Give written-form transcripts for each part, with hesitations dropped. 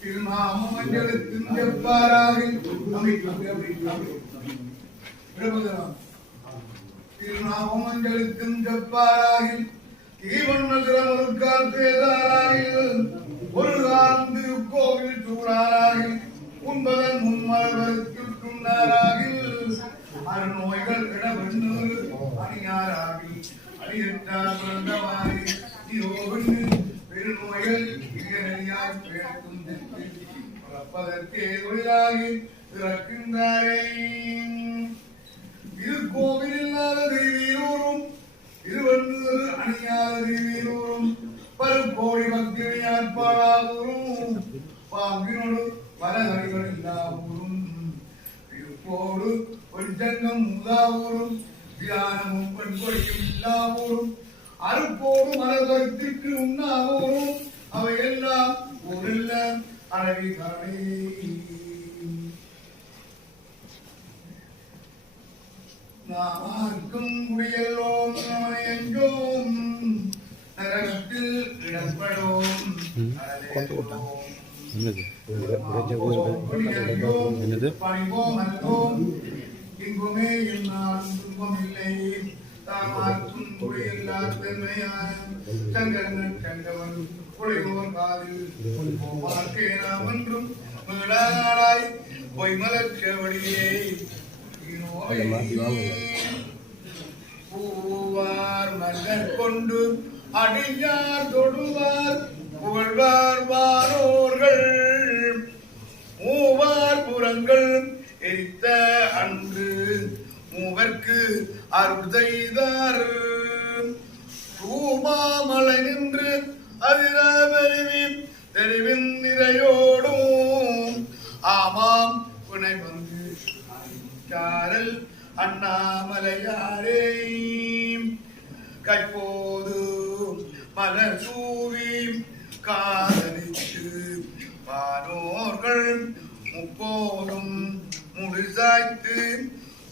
திருநாமங்களுக்கு செவ்வாறாக திருநாமங்களுக்கும் செவ்வாறாகில் தீவண்ணதிரமருக்கால் பேதாராகில் ஒரு காலம் திருக்கோவில் சூழாராகில் உண்பதன் முன்மலர்களுக்கு துண்ணாராகில் அருநோய்கள் இடவெண்ணூறு அணியாராகி அடியற்றார் பிறந்தவாரி யோகன்னு பெருநோய்கள் இகனையாய் பேர்க்கும் பிறப்பதற்கே தொழிலாகி பிறக்கின்றாரே. திருக்கோவில் இல்லாத திருவீரூரும் திருவண்ணூர் அணியாத திருவீரூரும் பருக்கோடி பக்தியார் பாடாதூரும் பாங்கினோடு பலகடிகள் இல்லாவூரும் திருப்போடு பொஞ்சங்கம் முகாவூரும் தியானமும் பெண்கொடியும் இல்லாவூரும் அறுப்போடு மலர்வத்திற்கு உண்ணாவூரும் அவையெல்லாம் ஊரில் அழகிகளே. நாமார்க்கும் குடியல்லோம் எங்கோம் நரகத்தில் இடம்படோம் பணிவோம் இங்குமே என்னால் துன்பமில்லை. தாமார்க்கும் குடியில்லாத தன்மையான சங்கரன் கண்டவன் குடிவோர் காதில் வாழ்க்கேனாம் என்றும் மீளாய் பொய்மலச்சவடியே பூவார் மலர் கொண்டு அடியார் தொடுவார் புகழ்வார் வாரோர்கள் மூவார் புறங்கள் எரித்த அன்று மூவர்க்கு அருள் செய்தார். தூமாமலை நின்று அதிரவருவி தெரிவின் நிறையோடும் ஆமாம் புனை வந்து காரல் அண்ணாமலையாரே கைப்போது மலர் சூவி காதலித்து வானோர்கள் முப்போதும் முடிசாய்த்து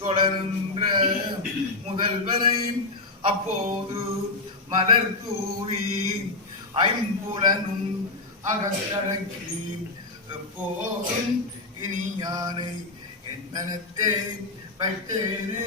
தொடர்கின்ற முதல்வனை அப்போது மலர் தூவி ஐம்புலனும் அகத்தடக்கி எப்போதும் இனி யானை என் மனத்தை வைத்தேனே.